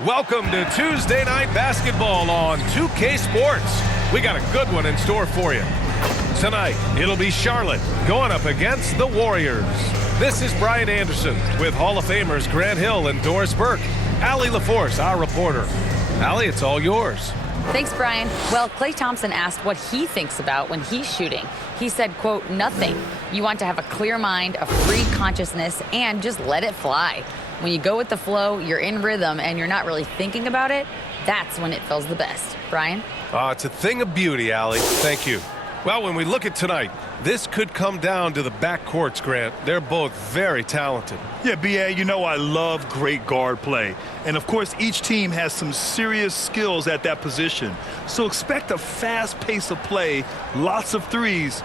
Welcome to Tuesday Night Basketball on 2K Sports. We got a good one in store for you. Tonight, it'll be Charlotte going up against the Warriors. This is Brian Anderson with Hall of Famers Grant Hill and Doris Burke. Allie LaForce, our reporter. Allie, it's all yours. Thanks, Brian. Well, Klay Thompson asked what he thinks about when he's shooting. He said, quote, nothing. You want to have a clear mind, a free consciousness, and just let it fly. When you go with the flow, you're in rhythm, and you're not really thinking about it, that's when it feels the best. Brian? It's a thing of beauty, Allie. Thank you. Well, when we look at tonight, this could come down to the backcourts, Grant. They're both very talented. Yeah, B.A., you know I love great guard play. And, of course, each team has some serious skills at that position. So expect a fast pace of play, lots of threes.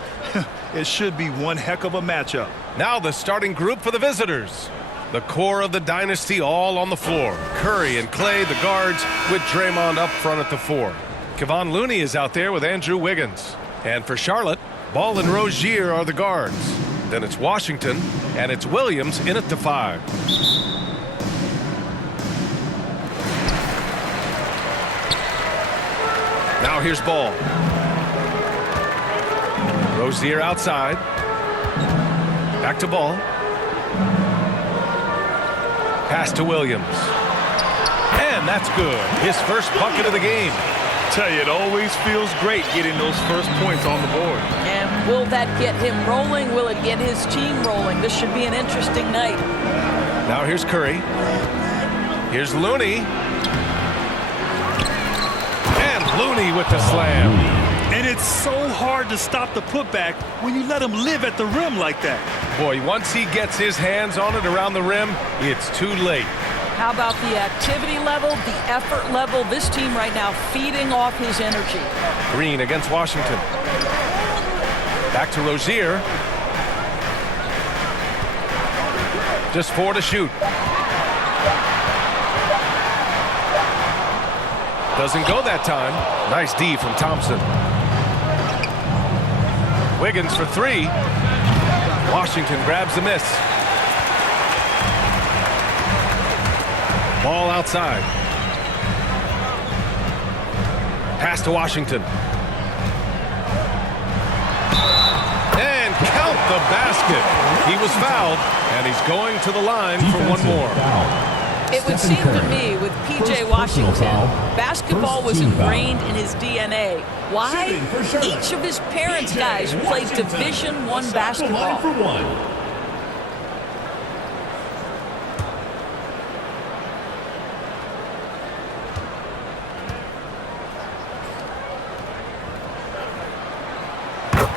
It should be one heck of a matchup. Now the starting group for the visitors. The core of the dynasty all on the floor. Curry and Klay, the guards, with Draymond up front at the 4. Kevon Looney is out there with Andrew Wiggins. And for Charlotte, Ball and Rozier are the guards. Then it's Washington, and it's Williams in at the 5. Now here's Ball. Rozier outside. Back to Ball. Pass to Williams. And that's good. His first bucket of the game. Tell you, it always feels great getting those first points on the board. And will that get him rolling? Will it get his team rolling? This should be an interesting night. Now here's Curry. Here's Looney. And Looney with the slam. And it's so hard to stop the putback when you let him live at the rim like that. Boy, once he gets his hands on it around the rim, it's too late. How about the activity level, the effort level? This team right now feeding off his energy. Green against Washington. Back to Rozier. Just 4 to shoot. Doesn't go that time. Nice D from Thompson. Wiggins for 3. Washington grabs the miss. Ball outside. Pass to Washington. And count the basket. He was fouled, and he's going to the line for one more. It would seem to me with P.J. Washington, basketball was ingrained in his DNA. Why? Each of his parents' guys played Division I basketball.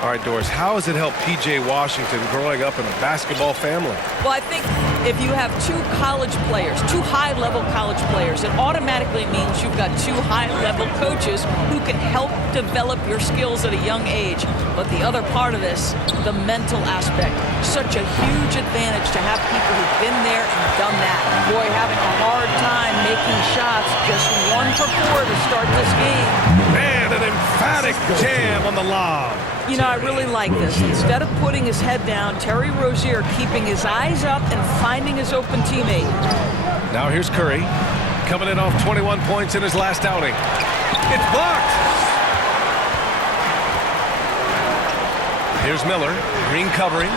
All right, Doris, how has it helped P.J. Washington growing up in a basketball family? Well, I think if you have 2 college players, 2 high-level college players, it automatically means you've got 2 high-level coaches who can help develop your skills at a young age. But the other part of this, the mental aspect, such a huge advantage to have people who've been there and done that. Boy, having a hard time making shots, just 1 for 4 to start this game. Man, an emphatic jam on the lob. You know, I really like this. Instead of putting his head down, Terry Rozier keeping his eyes up and finding his open teammate. Now here's Curry, coming in off 21 points in his last outing. It's blocked. Here's Miller, Green covering,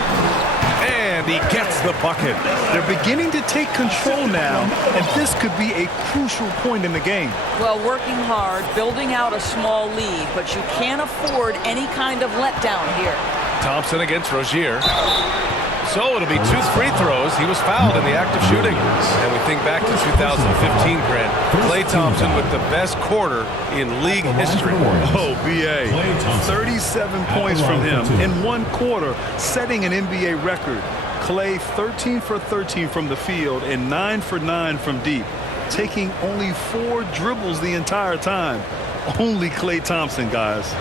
and he gets the bucket. They're beginning to take control now, and this could be a crucial point in the game. Well, working hard, building out a small lead, but you can't afford any kind of letdown here. Thompson against Rozier. So it'll be 2 free throws. He was fouled in the act of shooting. And we think back to 2015, Grant. Klay Thompson with the best quarter in league history. Oh, B.A. 37 points from him in 1 quarter, setting an NBA record. Klay 13 for 13 from the field and 9 for 9 from deep, taking only 4 dribbles the entire time. Only Klay Thompson, guys.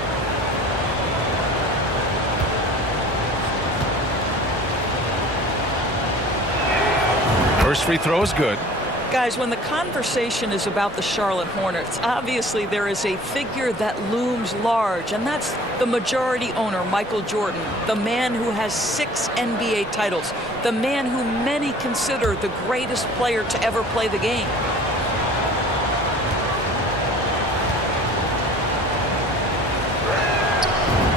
First free throw is good. Guys, when the conversation is about the Charlotte Hornets, obviously there is a figure that looms large, and that's the majority owner, Michael Jordan, the man who has 6 NBA titles, the man who many consider the greatest player to ever play the game.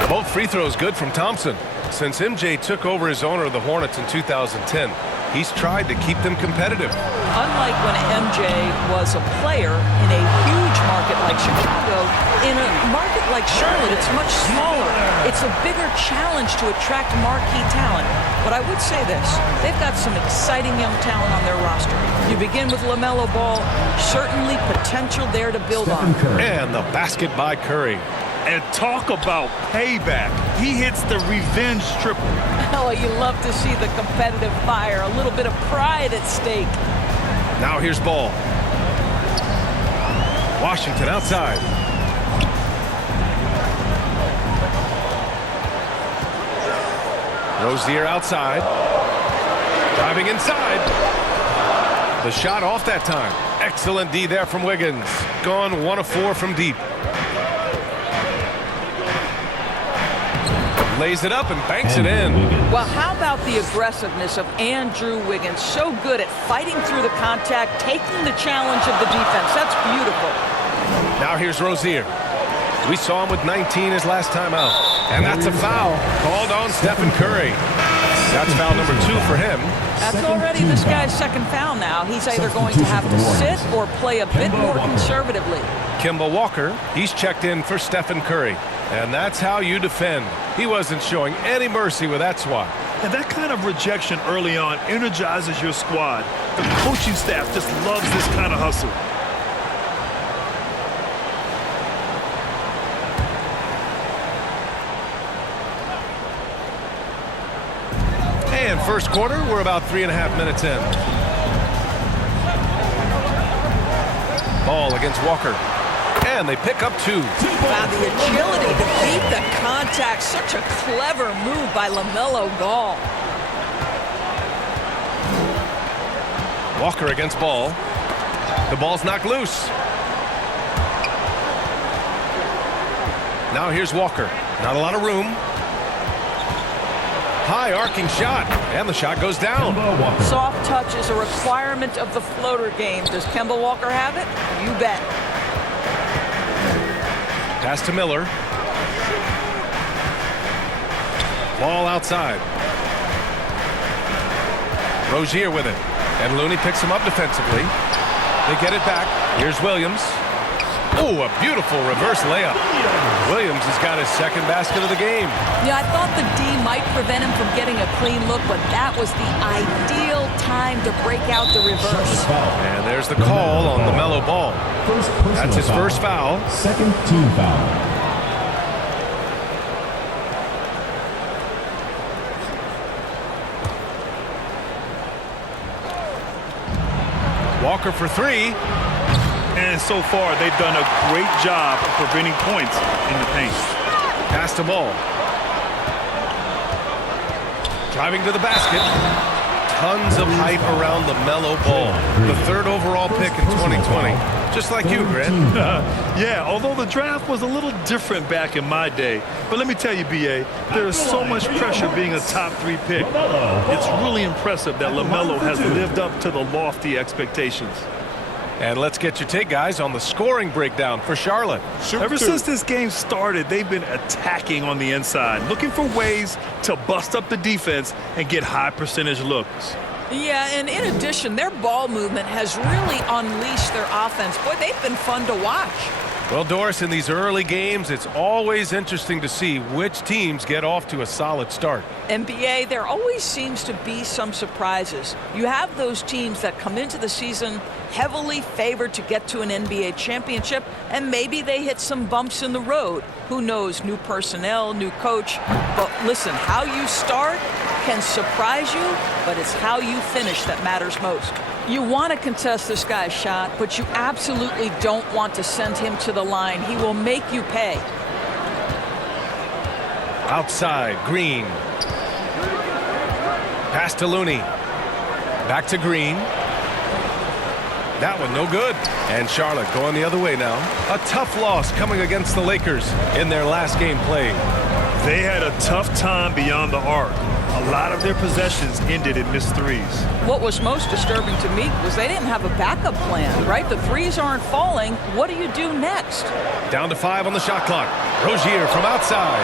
Both free throws good from Thompson. Since MJ took over as owner of the Hornets in 2010, he's tried to keep them competitive. Unlike when MJ was a player in a huge market like Chicago, in a market like Charlotte, it's much smaller. It's a bigger challenge to attract marquee talent. But I would say this, they've got some exciting young talent on their roster. You begin with LaMelo Ball, certainly potential there to build on. And the basket by Curry. And talk about payback. He hits the revenge triple. Oh, you love to see the competitive fire, a little bit of pride at stake. Now here's Ball. Washington outside. Rozier outside. Driving inside. The shot off that time. Excellent D there from Wiggins. Gone 1 of 4 from deep. Lays it up and banks it in. Well, how about the aggressiveness of Andrew Wiggins? So good at fighting through the contact, taking the challenge of the defense. That's beautiful. Now here's Rozier. We saw him with 19 his last time out. And that's a foul called on Stephen Curry. That's foul number 2 for him. That's already this guy's second foul now. He's either going to have to sit or play a bit more conservatively. Kemba Walker, he's checked in for Stephen Curry. And that's how you defend. He wasn't showing any mercy with that swat. And that kind of rejection early on energizes your squad. The coaching staff just loves this kind of hustle. And first quarter, we're about 3.5 minutes in. Ball against Walker. And they pick up 2. Wow, the agility to beat the contact. Such a clever move by LaMelo Ball. Walker against Ball. The ball's knocked loose. Now here's Walker. Not a lot of room. High arcing shot. And the shot goes down. Soft touch is a requirement of the floater game. Does Kemba Walker have it? You bet. Pass to Miller. Ball outside. Rozier with it. And Looney picks him up defensively. They get it back. Here's Williams. Oh, a beautiful reverse layup. Williams has got his second basket of the game. Yeah, I thought the D might prevent him from getting a clean look, but that was the ideal time to break out the reverse. And there's the call on LaMelo Ball. That's his first foul. Second team foul. Walker for 3. And so far, they've done a great job of preventing points in the paint. Pass to Ball. Driving to the basket. Tons of hype around LaMelo Ball. The 3rd overall pick in 2020. Just like you, Grant. Yeah, although the draft was a little different back in my day. But let me tell you, B.A., there is so much pressure being a top 3 pick. It's really impressive that LaMelo has lived up to the lofty expectations. And let's get your take, guys, on the scoring breakdown for Charlotte. Ever since this game started, they've been attacking on the inside, looking for ways to bust up the defense and get high percentage looks. Yeah, and in addition, their ball movement has really unleashed their offense. Boy, they've been fun to watch. Well, Doris, in these early games, it's always interesting to see which teams get off to a solid start. NBA, there always seems to be some surprises. You have those teams that come into the season heavily favored to get to an NBA championship, and maybe they hit some bumps in the road. Who knows, new personnel, new coach. But listen, how you start can surprise you, but it's how you finish that matters most. You want to contest this guy's shot, but you absolutely don't want to send him to the line. He will make you pay. Outside, Green. Pass to Looney. Back to Green. That one no good. And Charlotte going the other way now. A tough loss coming against the Lakers in their last game played. They had a tough time beyond the arc. A lot of their possessions ended in missed threes. What was most disturbing to me was they didn't have a backup plan, right? The threes aren't falling. What do you do next? Down to 5 on the shot clock. Rozier from outside.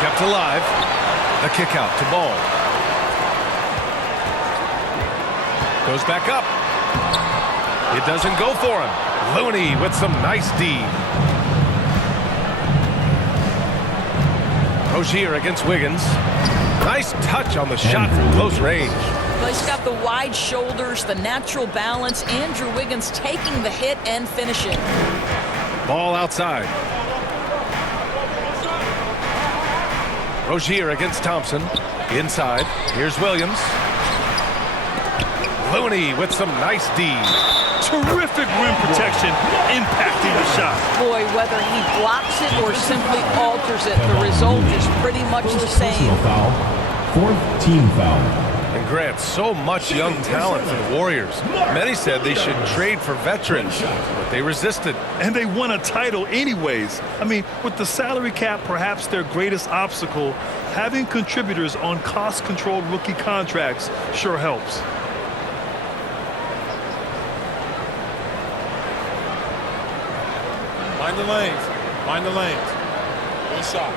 Kept alive. The kick out to Ball. Goes back up. It doesn't go for him. Looney with some nice D. Rozier against Wiggins. Nice touch on the shot from close range. Well, he's got the wide shoulders, the natural balance. Andrew Wiggins taking the hit and finishing. Ball outside. Rozier against Thompson. Inside. Here's Williams. Looney with some nice D. Terrific rim protection, impacting the shot. Boy, whether he blocks it or simply alters it, the result is pretty much the same. Fourth team foul. And Grant, so much young talent for the Warriors. Many said they should trade for veterans, but they resisted. And they won a title anyways. I mean, with the salary cap perhaps their greatest obstacle, having contributors on cost-controlled rookie contracts sure helps. Mind the lanes. Mind the lanes. Good shot.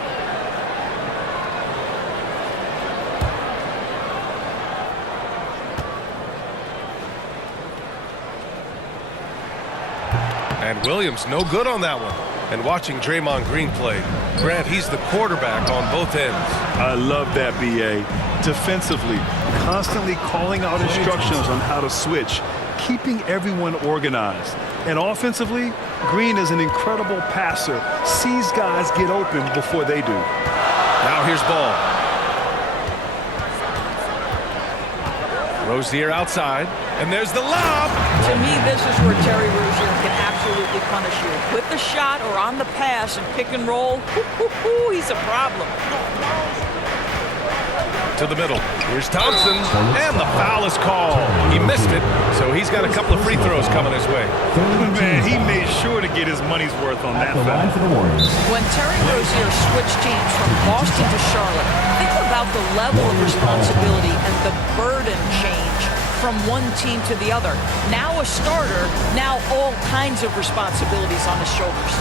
And Williams no good on that one. And watching Draymond Green play, Grant, he's the quarterback on both ends. I love that, B.A. Defensively, constantly calling out instructions on how to switch, keeping everyone organized. And offensively, Green is an incredible passer, sees guys get open before they do. Now here's Ball. Rozier outside, and there's the lob. To me, this is where Terry Rozier can absolutely punish you. With the shot or on the pass and pick and roll, he's a problem. To the middle. Here's Thompson, and the foul is called. He missed it, so he's got a couple of free throws coming his way. Man, he made sure to get his money's worth on that foul. When Terry Rozier switched teams from Boston to Charlotte, think about the level of responsibility and the burden change from one team to the other. Now a starter, now all kinds of responsibilities on his shoulders.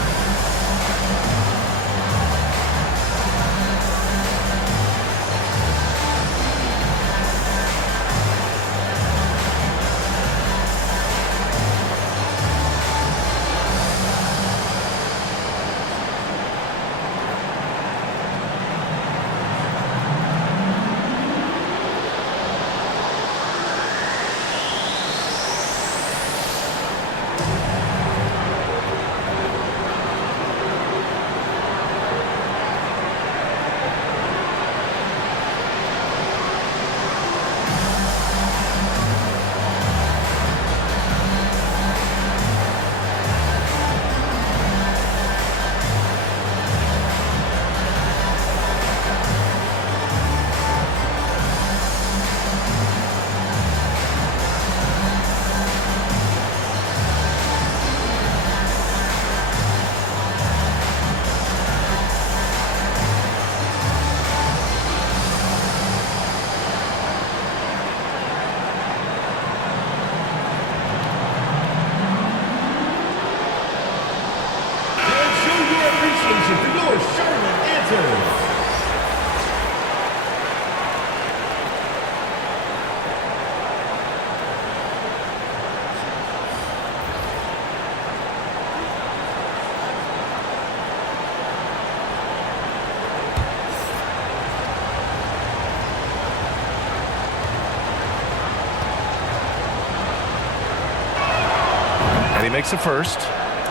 He makes a first.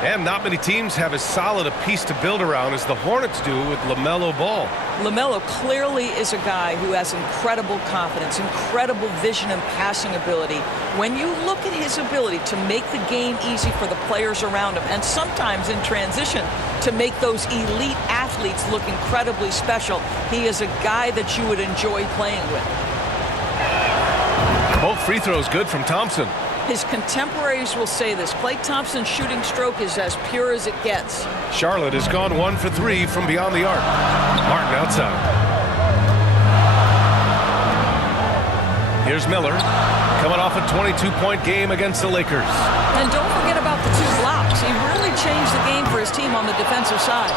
And not many teams have as solid a piece to build around as the Hornets do with LaMelo Ball. LaMelo clearly is a guy who has incredible confidence, incredible vision and passing ability. When you look at his ability to make the game easy for the players around him, and sometimes in transition to make those elite athletes look incredibly special, he is a guy that you would enjoy playing with. Both free throws good from Thompson. His contemporaries will say this. Klay Thompson's shooting stroke is as pure as it gets. Charlotte has gone 1 for 3 from beyond the arc. Martin outside. Here's Miller, coming off a 22-point game against the Lakers. And don't forget about the 2 blocks. He really changed the game for his team on the defensive side.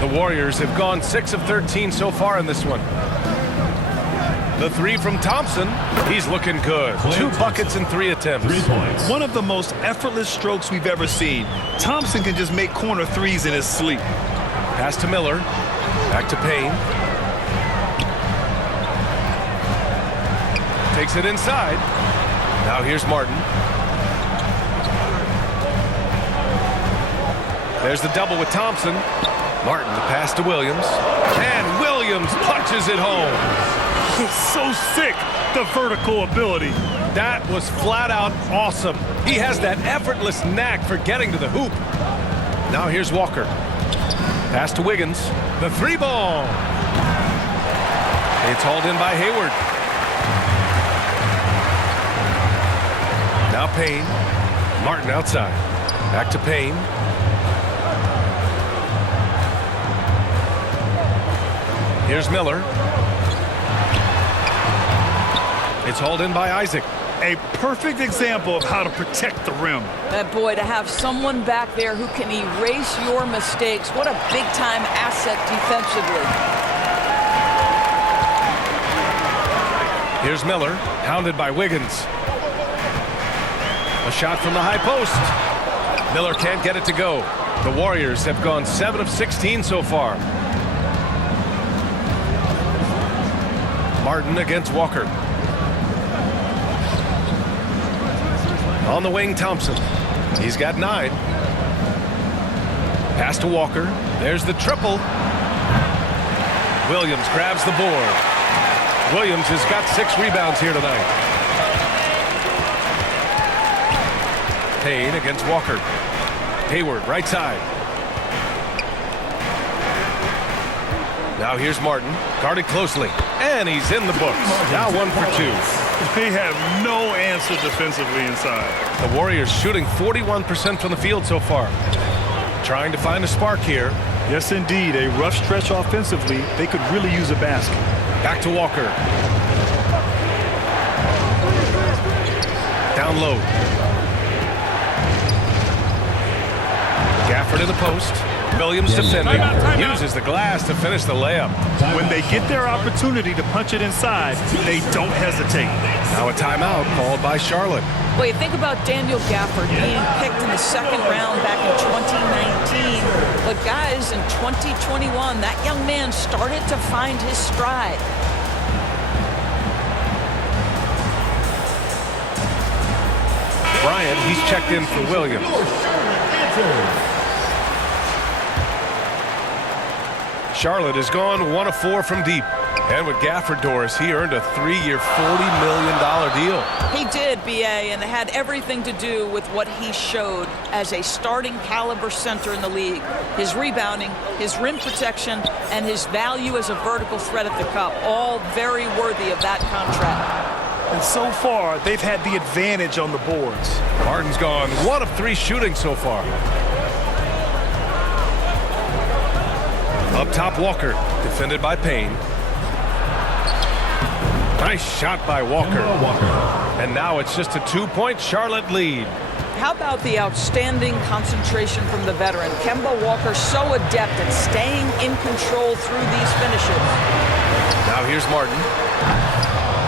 The Warriors have gone 6 of 13 so far in this one. The 3 from Thompson, he's looking good. 2 buckets in 3 attempts. 3 points. One of the most effortless strokes we've ever seen. Thompson can just make corner threes in his sleep. Pass to Miller. Back to Payne. Takes it inside. Now here's Martin. There's the double with Thompson. Martin, the pass to Williams. And Williams punches it home. So sick, the vertical ability. That was flat out awesome. He has that effortless knack for getting to the hoop. Now here's Walker. Pass to Wiggins. The 3-ball. It's hauled in by Hayward. Now Payne. Martin outside. Back to Payne. Here's Miller. It's hauled in by Isaac. A perfect example of how to protect the rim. That boy, to have someone back there who can erase your mistakes. What a big-time asset defensively. Here's Miller, hounded by Wiggins. A shot from the high post. Miller can't get it to go. The Warriors have gone 7 of 16 so far. Martin against Walker. On the wing, Thompson. He's got 9. Pass to Walker. There's the triple. Williams grabs the board. Williams has got 6 rebounds here tonight. Payne against Walker. Hayward, right side. Now here's Martin, guarded closely, and he's in the books. Now 1 for 2. They have no answer defensively inside. The Warriors shooting 41% from the field so far. Trying to find a spark here. Yes, indeed. A rough stretch offensively. They could really use a basket. Back to Walker. Down low. Gafford in the post. Williams defending. Uses the glass to finish the layup. When they get their opportunity to punch it inside, they don't hesitate. Now a timeout called by Charlotte. Well, you think about Daniel Gafford being picked in the 2nd round back in 2019. But guys, in 2021, that young man started to find his stride. Bryant, he's checked in for Williams. Charlotte has gone 1 of 4 from deep. And with Gafford, Doris, he earned a 3-year, $40 million deal. He did, B.A., and it had everything to do with what he showed as a starting caliber center in the league. His rebounding, his rim protection, and his value as a vertical threat at the cup, all very worthy of that contract. And so far, they've had the advantage on the boards. Martin's gone 1 of 3 shooting so far. Up top, Walker, defended by Payne. Nice shot by Walker. And now it's just a 2-point Charlotte lead. How about the outstanding concentration from the veteran? Kemba Walker, so adept at staying in control through these finishes. Now here's Martin.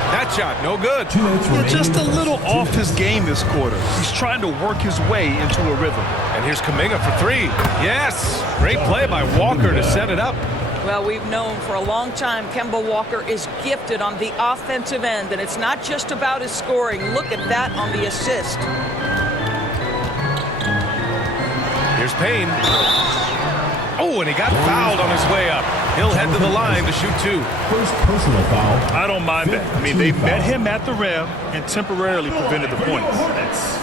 That shot, no good. Yeah, just a little off his game this quarter. He's trying to work his way into a rhythm. And here's Kuminga for 3. Yes! Great play by Walker to set it up. Well, we've known for a long time Kemba Walker is gifted on the offensive end, and it's not just about his scoring. Look at that on the assist. Here's Payne. Oh, and he got fouled on his way up. He'll head to the line to shoot 2. First personal foul. I don't mind that. I mean, they met him at the rim and temporarily prevented the points. Hornets.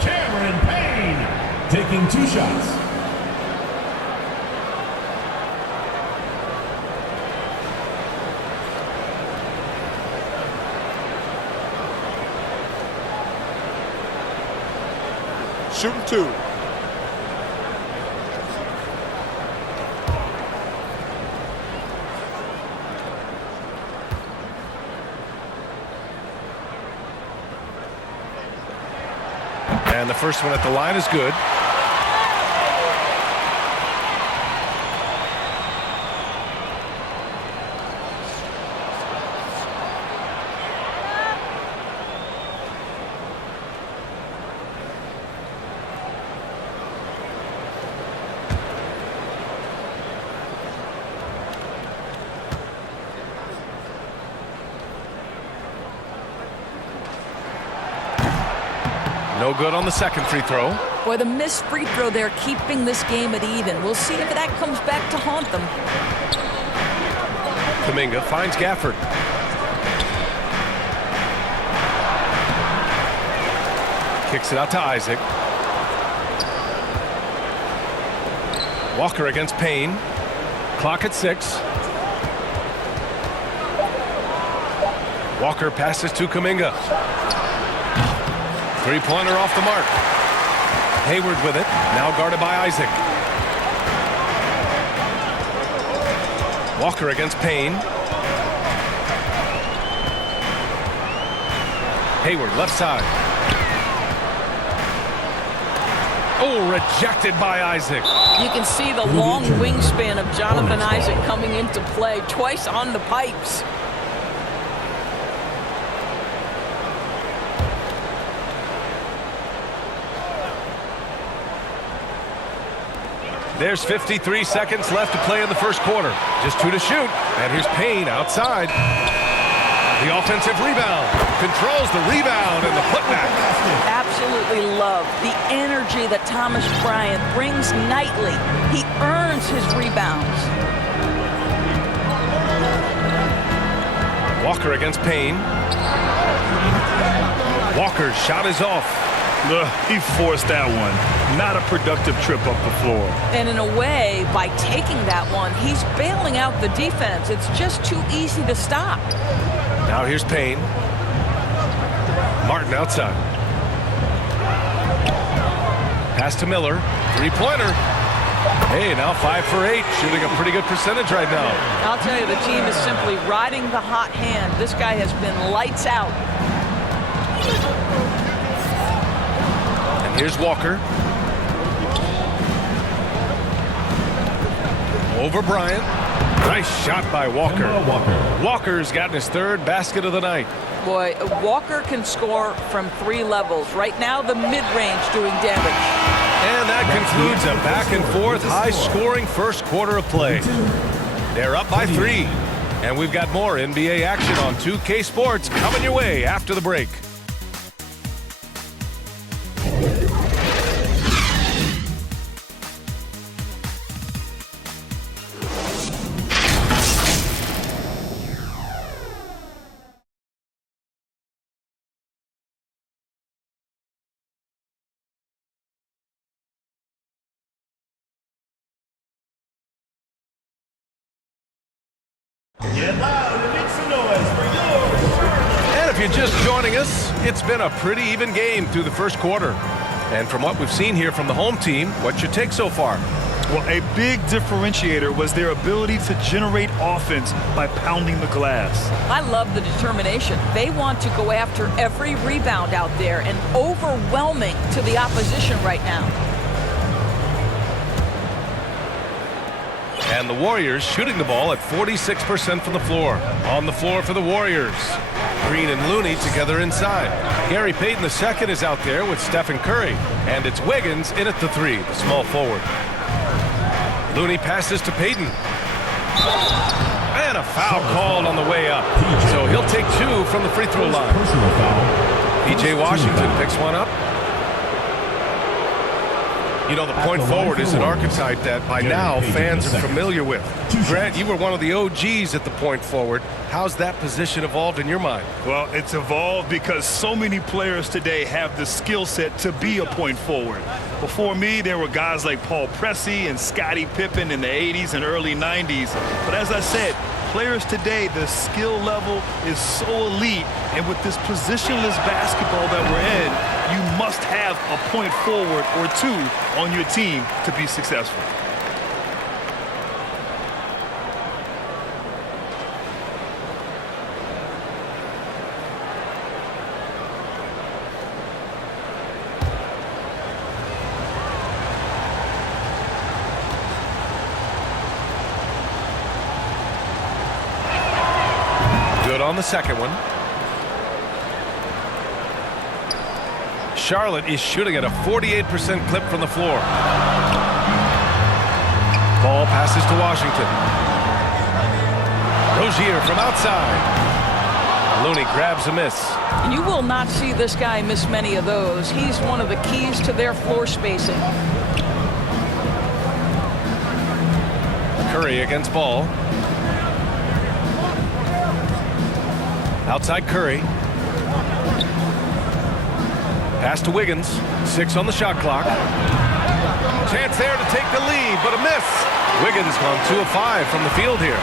Cameron Payne taking 2 shots. Shooting 2. And the first one at the line is good. No good on the second free throw. Boy, the missed free throw there keeping this game at even. We'll see if that comes back to haunt them. Kuminga finds Gafford. Kicks it out to Isaac. Walker against Payne. Clock at 6. Walker passes to Kuminga. Three-pointer off the mark. Hayward with it. Now guarded by Isaac. Walker against Payne. Hayward left side. Oh, rejected by Isaac. You can see the long wingspan of Jonathan Isaac coming into play. Twice on the pipes. There's 53 seconds left to play in the first quarter. Just 2 to shoot. And here's Payne outside. The offensive rebound. Controls the rebound and the putback. Absolutely love the energy that Thomas Bryant brings nightly. He earns his rebounds. Walker against Payne. Walker's shot is off. He forced that one. Not a productive trip up the floor. And in a way, by taking that one, he's bailing out the defense. It's just too easy to stop. Now here's Payne. Martin outside. Pass to Miller. Three-pointer. Hey, now 5 for 8. Shooting a pretty good percentage right now. I'll tell you, the team is simply riding the hot hand. This guy has been lights out. Here's Walker. Over Bryant. Nice shot by Walker. Walker's gotten his third basket of the night. Boy, Walker can score from 3 levels. Right now, the mid-range doing damage. And that concludes a back-and-forth, high-scoring first quarter of play. They're up by 3. And we've got more NBA action on 2K Sports coming your way after the break. Get loud and make some noise for yours. And if you're just joining us, it's been a pretty even game through the first quarter. And from what we've seen here from the home team, what's your take so far? Well, a big differentiator was their ability to generate offense by pounding the glass. I love the determination. They want to go after every rebound out there and overwhelming to the opposition right now. And the Warriors shooting the ball at 46% from the floor. On the floor for the Warriors. Green and Looney together inside. Gary Payton II is out there with Stephen Curry. And it's Wiggins in at the 3, the small forward. Looney passes to Payton. And a foul called on the way up. So he'll take 2 from the free throw line. P.J. Washington picks one up. You know, the point forward is an archetype that by now fans are familiar with. Grant, you were one of the OGs at the point forward. How's that position evolved in your mind? Well, it's evolved because so many players today have the skill set to be a point forward. Before me, there were guys like Paul Pressey and Scottie Pippen in the 80s and early 90s. But as I said, players today, the skill level is so elite. And with this positionless basketball that we're in, you must have a point forward or 2 on your team to be successful. on the second one. Charlotte is shooting at a 48% clip from the floor. Ball passes to Washington. Rozier from outside. Looney grabs a miss. You will not see this guy miss many of those. He's one of the keys to their floor spacing. Curry against Ball. Outside Curry. Pass to Wiggins. 6 on the shot clock. Chance there to take the lead, but a miss. Wiggins gone 2 of 5 from the field here.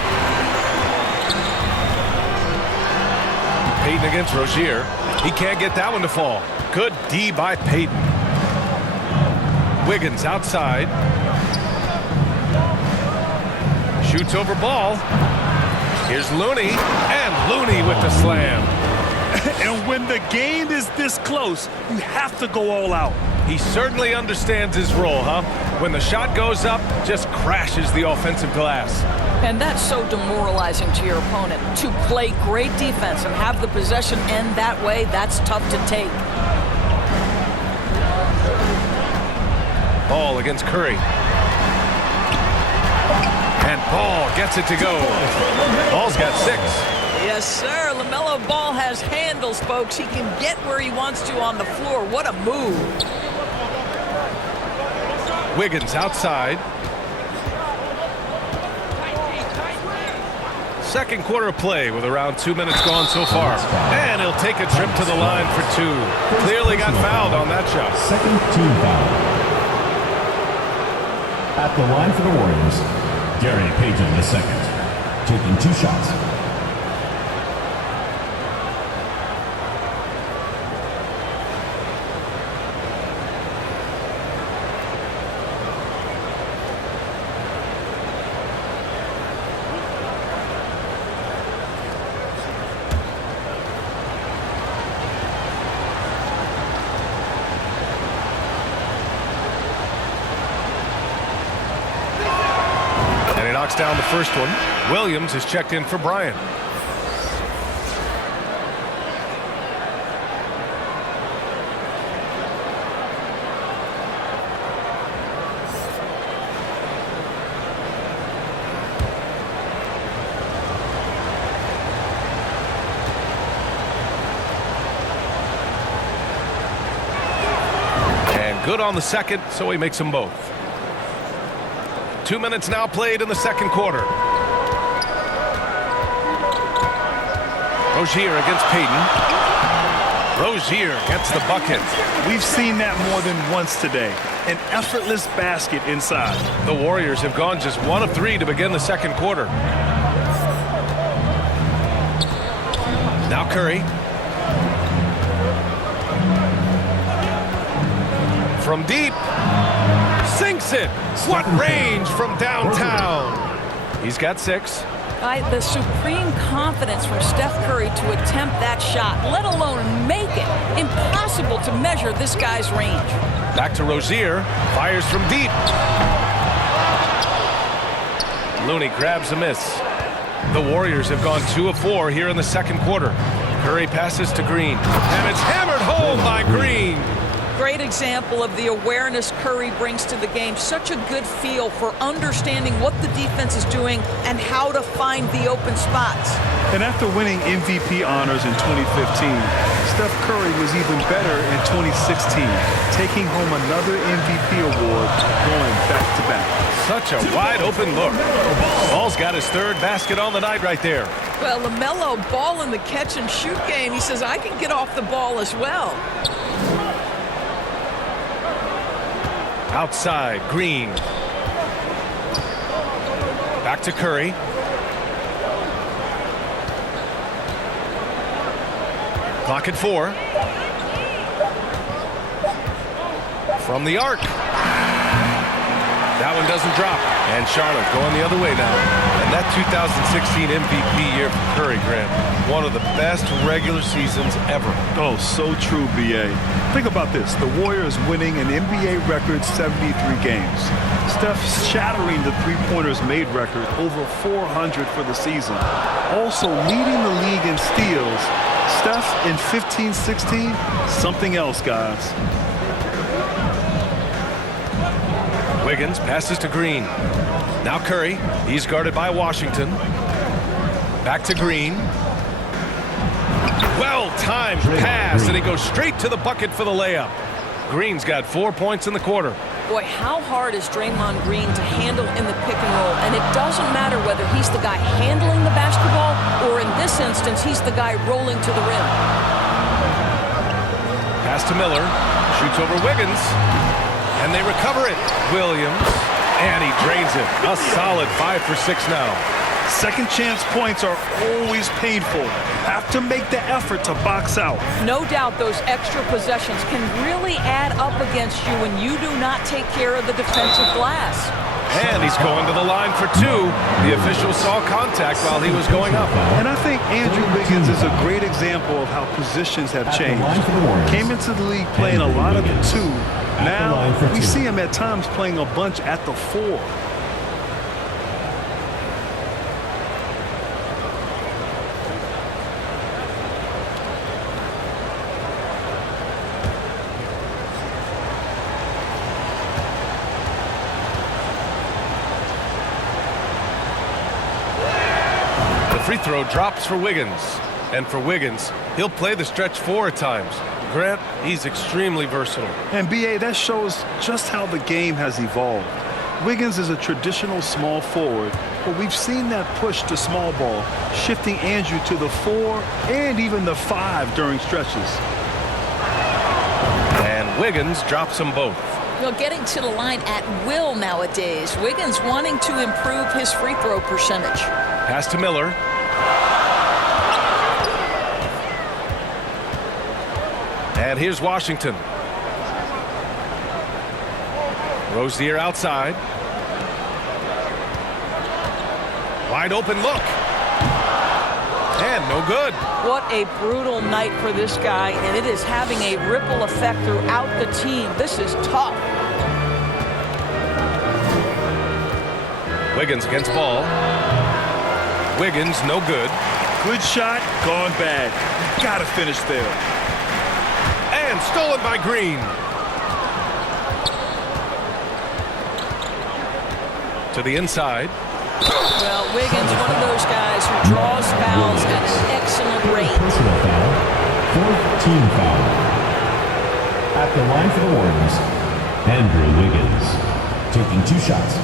Payton against Rozier. He can't get that one to fall. Good D by Payton. Wiggins outside. Shoots over Ball. Here's Looney, and Looney with the slam. And when the game is this close, you have to go all out. He certainly understands his role, huh? When the shot goes up, just crashes the offensive glass. And that's so demoralizing to your opponent. To play great defense and have the possession end that way, that's tough to take. Ball against Curry. And Ball gets it to go. Ball's got 6. Yes, sir. LaMelo Ball has handles, folks. He can get where he wants to on the floor. What a move. Wiggins outside. Second quarter of play with around 2 minutes gone so far. And he'll take a trip to the line for 2. Clearly got fouled on that shot. Second team foul. At the line for the Warriors, Gary Payton II, taking 2 shots. Knocks down the first one. Williams is checked in for Bryant. And good on the second, so he makes them both. 2 minutes now played in the second quarter. Rozier against Payton. Rozier gets the bucket. We've seen that more than once today. An effortless basket inside. The Warriors have gone just 1 of 3 to begin the second quarter. Now Curry. From deep. Sinks it. What range from downtown. He's got 6. The supreme confidence from Steph Curry to attempt that shot, let alone make it. Impossible to measure this guy's range. Back to Rozier. Fires from deep. Looney grabs a miss. The Warriors have gone 2 of 4 here in the second quarter. Curry passes to Green. And it's hammered home by Green. Great example of the awareness Curry brings to the game. Such a good feel for understanding what the defense is doing and how to find the open spots. And after winning MVP honors in 2015, Steph Curry was even better in 2016, taking home another MVP award going back-to-back. Such a wide open look. Ball's got his 3rd basket on the night right there. Well, LaMelo Ball in the catch and shoot game. He says, I can get off the ball as well. Outside, Green. Back to Curry. Clock at 4. From the arc. That one doesn't drop. And Charlotte going the other way now. And That 2016 MVP year for Curry, Grant, one of the best regular seasons ever. Oh, so true, B.A. Think about this. The Warriors winning an NBA record 73 games. Steph shattering the three-pointers made record, over 400 for the season. Also leading the league in steals. Steph in 15-16, something else, guys. Wiggins passes to Green. Now Curry, he's guarded by Washington. Back to Green. Well-timed pass, and he goes straight to the bucket for the layup. Green's got 4 points in the quarter. Boy, how hard is Draymond Green to handle in the pick and roll? And it doesn't matter whether he's the guy handling the basketball or in this instance, he's the guy rolling to the rim. Pass to Miller. Shoots over Wiggins. And they recover it. Williams. And he drains it. A solid 5 for 6 now. Second chance points are always painful. Have to make the effort to box out. No doubt those extra possessions can really add up against you when you do not take care of the defensive glass. And he's going to the line for 2. The official saw contact while he was going up. And I think Andrew Wiggins is a great example of how positions have changed. Came into the league playing a lot of the 2. Now we see him at times playing a bunch at the 4. Free throw drops for Wiggins. And for Wiggins, he'll play the stretch 4 at times. Grant, he's extremely versatile. And B.A., that shows just how the game has evolved. Wiggins is a traditional small forward, but we've seen that push to small ball, shifting Andrew to the 4 and even the 5 during stretches. And Wiggins drops them both. You know, getting to the line at will nowadays. Wiggins wanting to improve his free throw percentage. Pass to Miller. And here's Washington. Rozier outside. Wide open look. And no good. What a brutal night for this guy, and it is having a ripple effect throughout the team. This is tough. Wiggins against ball. Wiggins, no good. Good shot, gone bad. Gotta finish there. And stolen by Green. To the inside. Well, Wiggins, one of those guys who draws fouls at an excellent rate. Personal foul. 4th team foul. At the line for the Warriors, Andrew Wiggins taking 2 shots.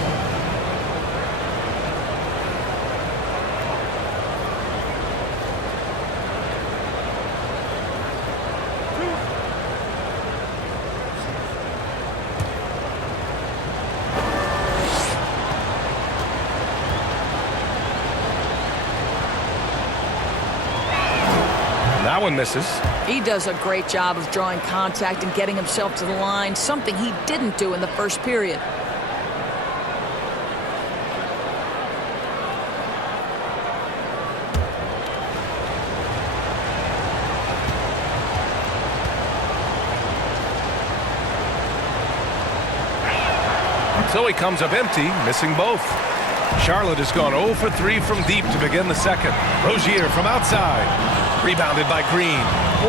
That one misses. He does a great job of drawing contact and getting himself to the line, something he didn't do in the first period. So he comes up empty, missing both. Charlotte has gone 0 for 3 from deep to begin the second. Rozier from outside. Rebounded by Green.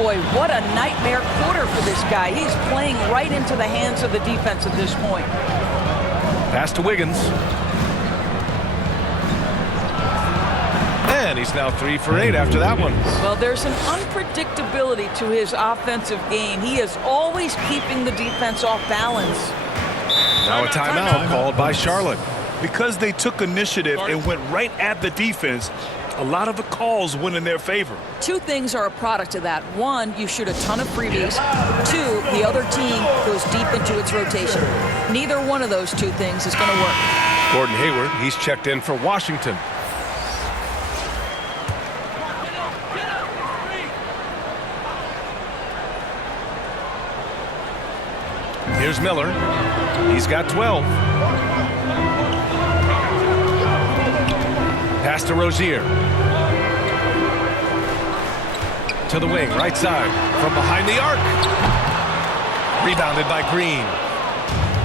Boy, what a nightmare quarter for this guy. He's playing right into the hands of the defense at this point. Pass to Wiggins. And he's now 3 for 8 after that one. Well, there's an unpredictability to his offensive game. He is always keeping the defense off balance. Now a timeout called by Charlotte. Because they took initiative and went right at the defense, a lot of the calls went in their favor. 2 things are a product of that. 1, you shoot a ton of freebies. 2, the other team goes deep into its rotation. Neither one of those 2 things is going to work. Gordon Hayward, he's checked in for Washington. Here's Miller. He's got 12. Pass to Rozier. To the wing, right side. From behind the arc. Rebounded by Green.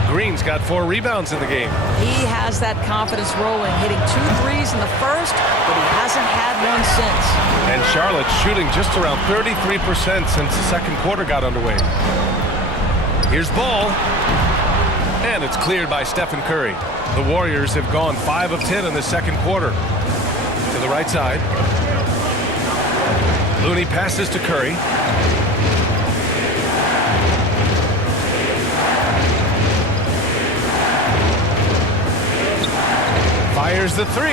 Green's got 4 rebounds in the game. He has that confidence rolling, hitting 2 threes in the first, but he hasn't had one since. And Charlotte's shooting just around 33% since the second quarter got underway. Here's ball. And it's cleared by Stephen Curry. The Warriors have gone 5 of 10 in the second quarter. To the right side. Looney passes to Curry. Fires the 3.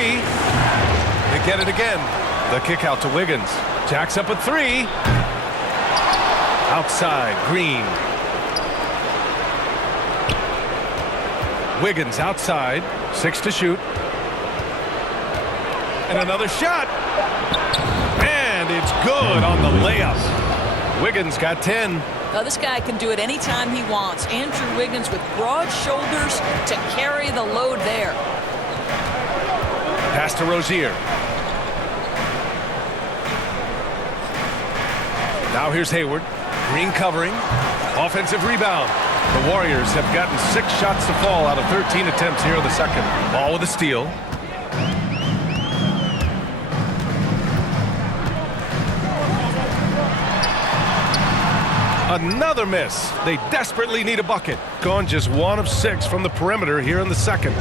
They get it again. The kick out to Wiggins. Jacks up a 3. Outside, Green. Wiggins outside. 6 to shoot. And another shot. And it's good on the layup. Wiggins got 10. Now, this guy can do it anytime he wants. Andrew Wiggins with broad shoulders to carry the load there. Pass to Rozier. Now here's Hayward. Green covering. Offensive rebound. The Warriors have gotten 6 shots to fall out of 13 attempts here in the second. Ball with a steal. Another miss. They desperately need a bucket. Gone just 1 of 6 from the perimeter here in the second.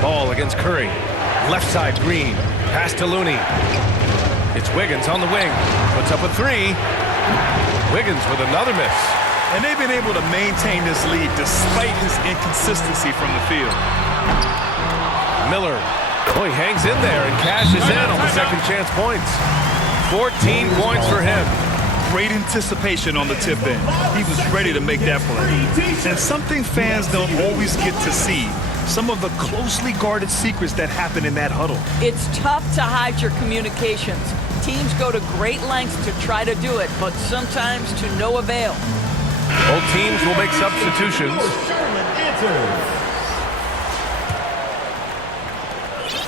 Ball against Curry. Left side, Green. Pass to Looney. It's Wiggins on the wing. Puts up a 3. Wiggins with another miss. And they've been able to maintain this lead despite his inconsistency from the field. Miller. Oh, he hangs in there and cashes in on the second chance points. 14 points for him. Great anticipation on the tip in. He was ready to make that play. And something fans don't always get to see. Some of the closely guarded secrets that happen in that huddle. It's tough to hide your communications. Teams go to great lengths to try to do it, but sometimes to no avail. Both teams will make substitutions.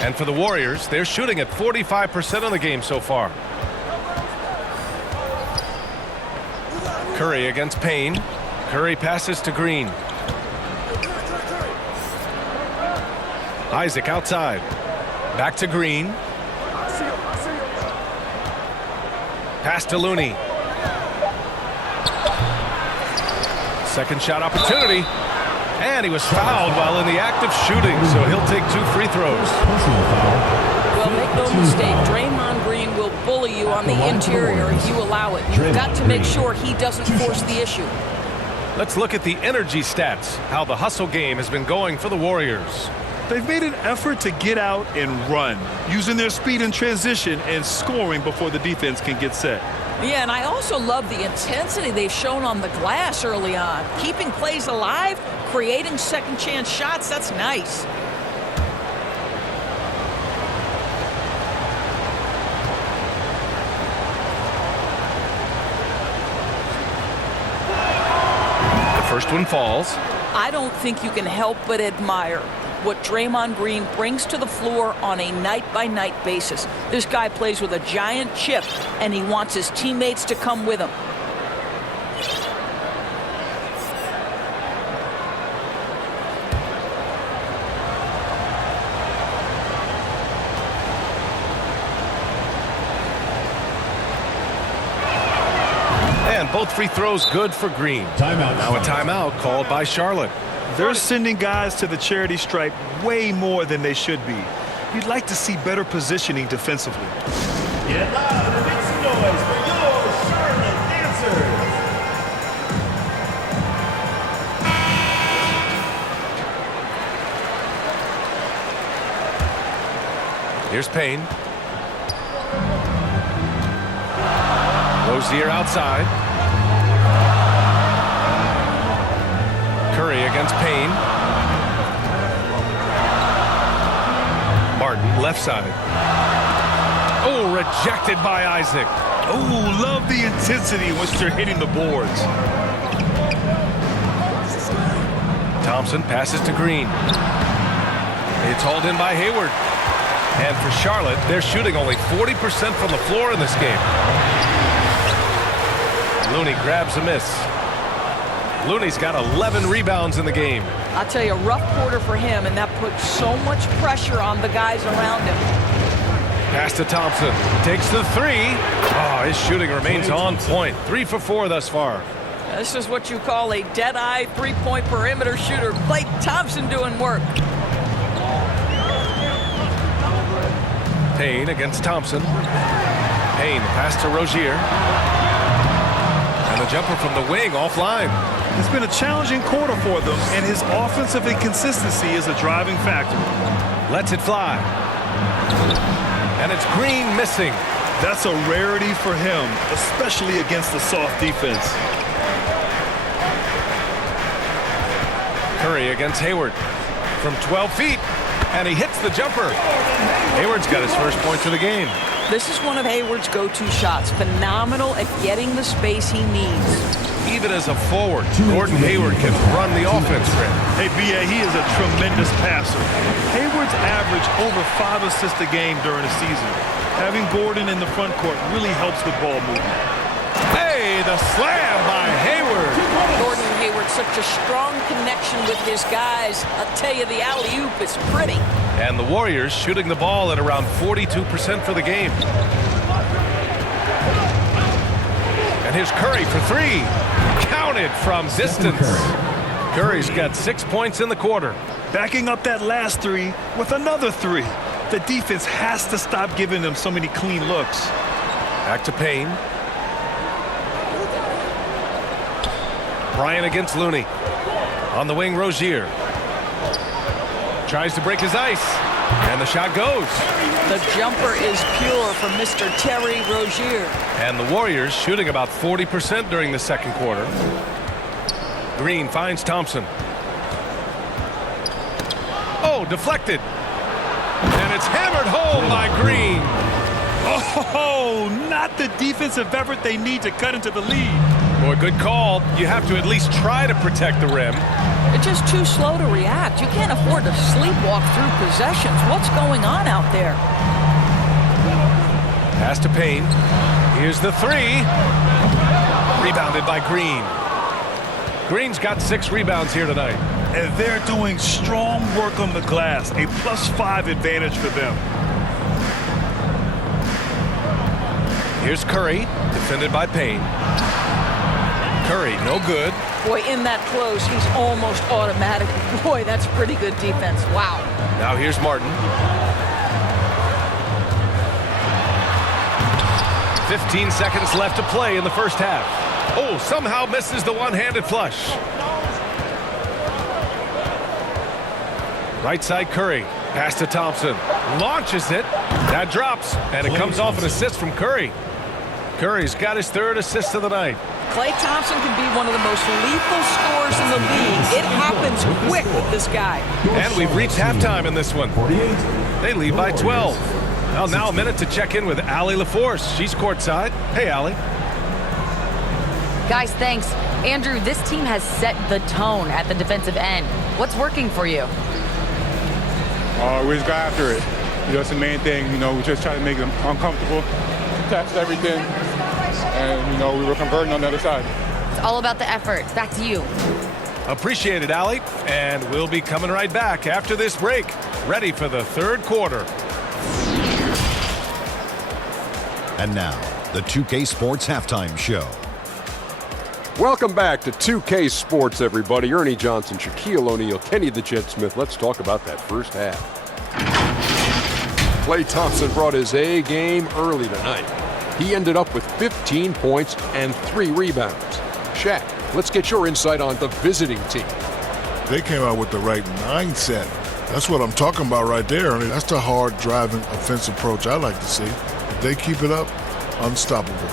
And for the Warriors, they're shooting at 45% of the game so far. Curry against Payne. Curry passes to Green. Isaac outside. Back to Green. Pass to Looney. Second shot opportunity. And he was fouled while in the act of shooting, so he'll take 2 free throws. Well, make no mistake, Draymond Green will bully you on the interior if you allow it. You've got to make sure he doesn't force the issue. Let's look at the energy stats, how the hustle game has been going for the Warriors. They've made an effort to get out and run, using their speed in transition and scoring before the defense can get set. Yeah, and I also love the intensity they've shown on the glass early on. Keeping plays alive, creating second chance shots, that's nice. The first one falls. I don't think you can help but admire what Draymond Green brings to the floor on a night-by-night basis. This guy plays with a giant chip, and he wants his teammates to come with him. And both free throws good for Green. Timeout. Now a timeout called by Charlotte. They're sending guys to the charity stripe way more than they should be. You'd like to see better positioning defensively. Get loud and make some noise for your Charlotte dancers. Here's Payne. Rozier outside. Curry against Payne. Martin left side. Oh, rejected by Isaac. Oh, love the intensity in which they're hitting the boards. Thompson passes to Green. It's hauled in by Hayward. And for Charlotte, they're shooting only 40% from the floor in this game. Looney grabs a miss. Looney's got 11 rebounds in the game. I'll tell you, a rough quarter for him, and that puts so much pressure on the guys around him. Pass to Thompson. Takes the three. Oh, his shooting remains on point. 3 for 4 thus far. This is what you call a dead-eye three-point perimeter shooter. Klay Thompson doing work. Payne against Thompson. Payne pass to Rozier. And the jumper from the wing offline. It's been a challenging quarter for them, and his offensive inconsistency is a driving factor. Lets it fly. And it's Green missing. That's a rarity for him, especially against the soft defense. Curry against Hayward from 12 feet. And he hits the jumper. Hayward's got his first points of the game. This is one of Hayward's go-to shots. Phenomenal at getting the space he needs. Even as a forward, Gordon Hayward can run the offense for him. Hey, B.A., he is a tremendous passer. Hayward's averaged over 5 assists a game during the season. Having Gordon in the front court really helps with ball movement. Hey, the slam by Hayward. Gordon Hayward, such a strong connection with his guys. I'll tell you, the alley-oop is pretty. And the Warriors shooting the ball at around 42% for the game. And here's Curry for 3. Counted from distance. Curry's got 6 points in the quarter. Backing up that last 3 with another 3. The defense has to stop giving them so many clean looks. Back to Payne. Bryant against Looney. On the wing, Rozier. Tries to break his ice. And the shot goes. The jumper is pure from Mr. Terry Rozier. And the Warriors shooting about 40% during the second quarter. Green finds Thompson. Oh, deflected. And it's hammered home by Green. Oh, not the defensive effort they need to cut into the lead. Boy, good call. You have to at least try to protect the rim. It's just too slow to react. You can't afford to sleepwalk through possessions. What's going on out there? Pass to Payne. Here's the 3. Rebounded by Green. Green's got 6 rebounds here tonight. And they're doing strong work on the glass. A +5 advantage for them. Here's Curry, defended by Payne. Curry, no good. Boy, in that close, he's almost automatic. Boy, that's pretty good defense. Wow. Now here's Martin. 15 seconds left to play in the first half. Oh, somehow misses the one-handed flush. Right side Curry. Pass to Thompson. Launches it. That drops. And it comes off an assist from Curry. Curry's got his 3rd assist of the night. Klay Thompson can be one of the most lethal scorers in the league. It happens quick with this guy. And we've reached halftime in this one. They lead by 12. Well, now a minute to check in with Allie LaForce. She's courtside. Hey, Allie. Guys, thanks. Andrew, this team has set the tone at the defensive end. What's working for you? We just got after it. That's the main thing. We just try to make them uncomfortable, test everything, and, we were converting on the other side. It's all about the effort. Back to you. Appreciate it, Allie. And we'll be coming right back after this break. Ready for the 3rd quarter. And now, the 2K Sports Halftime Show. Welcome back to 2K Sports, everybody. Ernie Johnson, Shaquille O'Neal, Kenny the Jet Smith. Let's talk about that first half. Klay Thompson brought his A game early tonight. He ended up with 15 points and 3 rebounds. Shaq, let's get your insight on the visiting team. They came out with the right mindset. That's what I'm talking about right there. That's the hard driving offensive approach I like to see. If they keep it up, unstoppable.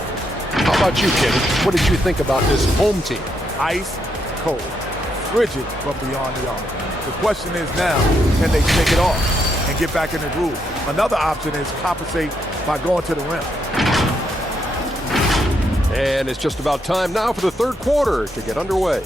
How about you, Kenny? What did you think about this home team? Ice cold, frigid, but beyond the arc. The question is now, can they shake it off and get back in the groove? Another option is compensate by going to the rim. And it's just about time now for the 3rd quarter to get underway.